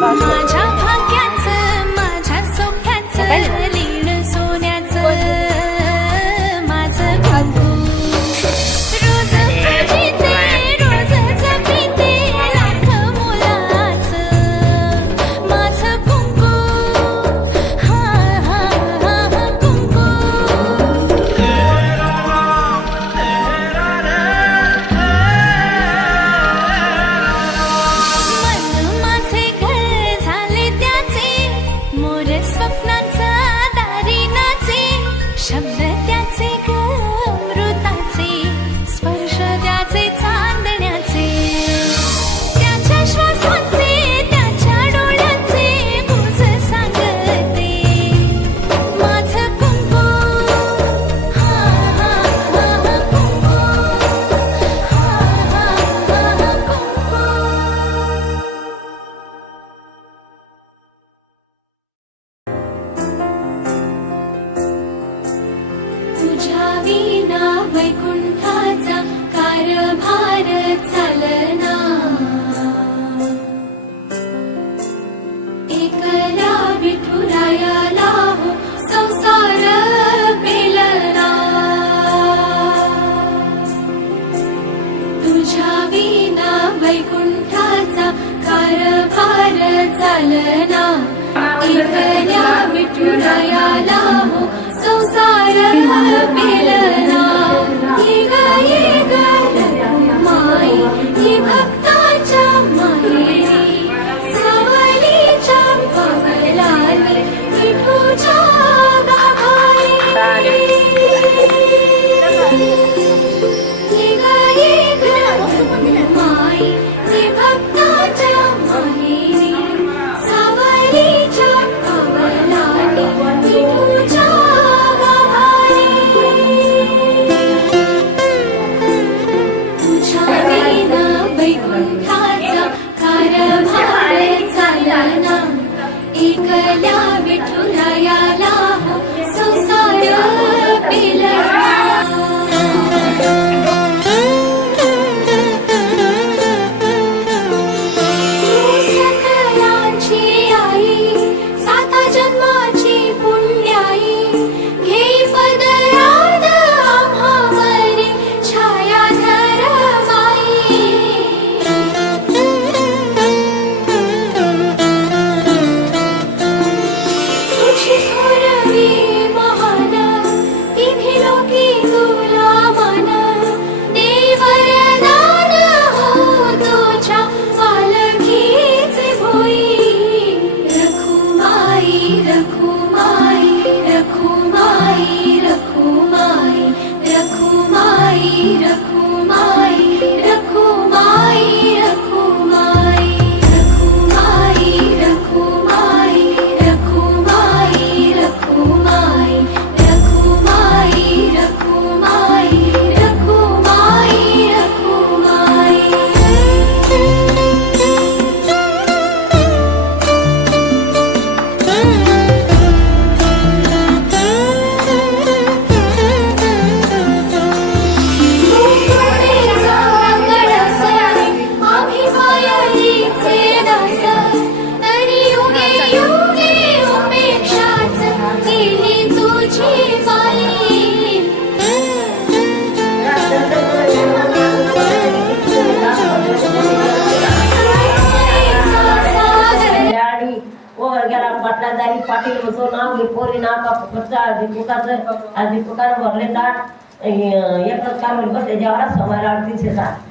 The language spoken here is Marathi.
माझ्या भाग्याचं माझ्या सोख्याचं लीण सोन्याचं माझं कुंकू रोज जपिते रोज जपिते लाख मोलाचं माझं कुंकू हा हा हा हा कुंकू मन माझे घर झाले त्याचे मोर स्वप्नांचा दारी नाचे शब्द त्याचे ग अमृताचे स्पर्श त्याचे चांदण्याचे त्याच्या श्वासाचे त्याच्या डोळ्याचे गुज सांगते माझं कुंकू हा हा हा हा कुंकू हा हा हा हा कुंकू तुझ्या विना वैकुंठाचा कारभार चालना एकला विठुरायाला हो संसार पेलना तुझ्या विना वैकुंठाचा कारभार चालना एकल्या विठुरायाला हो संसार पेलना ये ग माई ही भक्ताच्या माहेरी सावलीच्या पावलाने विठूच्या गाभारी ये ग माई ही भक्ताच्या माहेरी सावलीच्या पावलाने विठूच्या तुझ्या विना वैकुंठाचा कारभार चालना एकल्या विठुरायाला हो संसार पेलना सकलांची आई साता जन्माची पुण्याई घे पदरात आम्हावरी छायाधर माई तुझी थोरवी महान तिन्ही लोकी तुला मान दे वरदान हो तुझ्या पालखीचे भोई रखुमाई रखुमाई रखुमाई रखुमाई रखुमाई रखुमाई रखुमाई रखुमाई रखुमाई रखुमाई रखुमाई रखुमाई रखुमाई रखुमाई रखुमाई पाटलादारी पाटील होतो नाव घे पोरी नाव का फुकटचा अधिपुकानं भरले ताट एकच काम बस त्याच्यावर समायला 360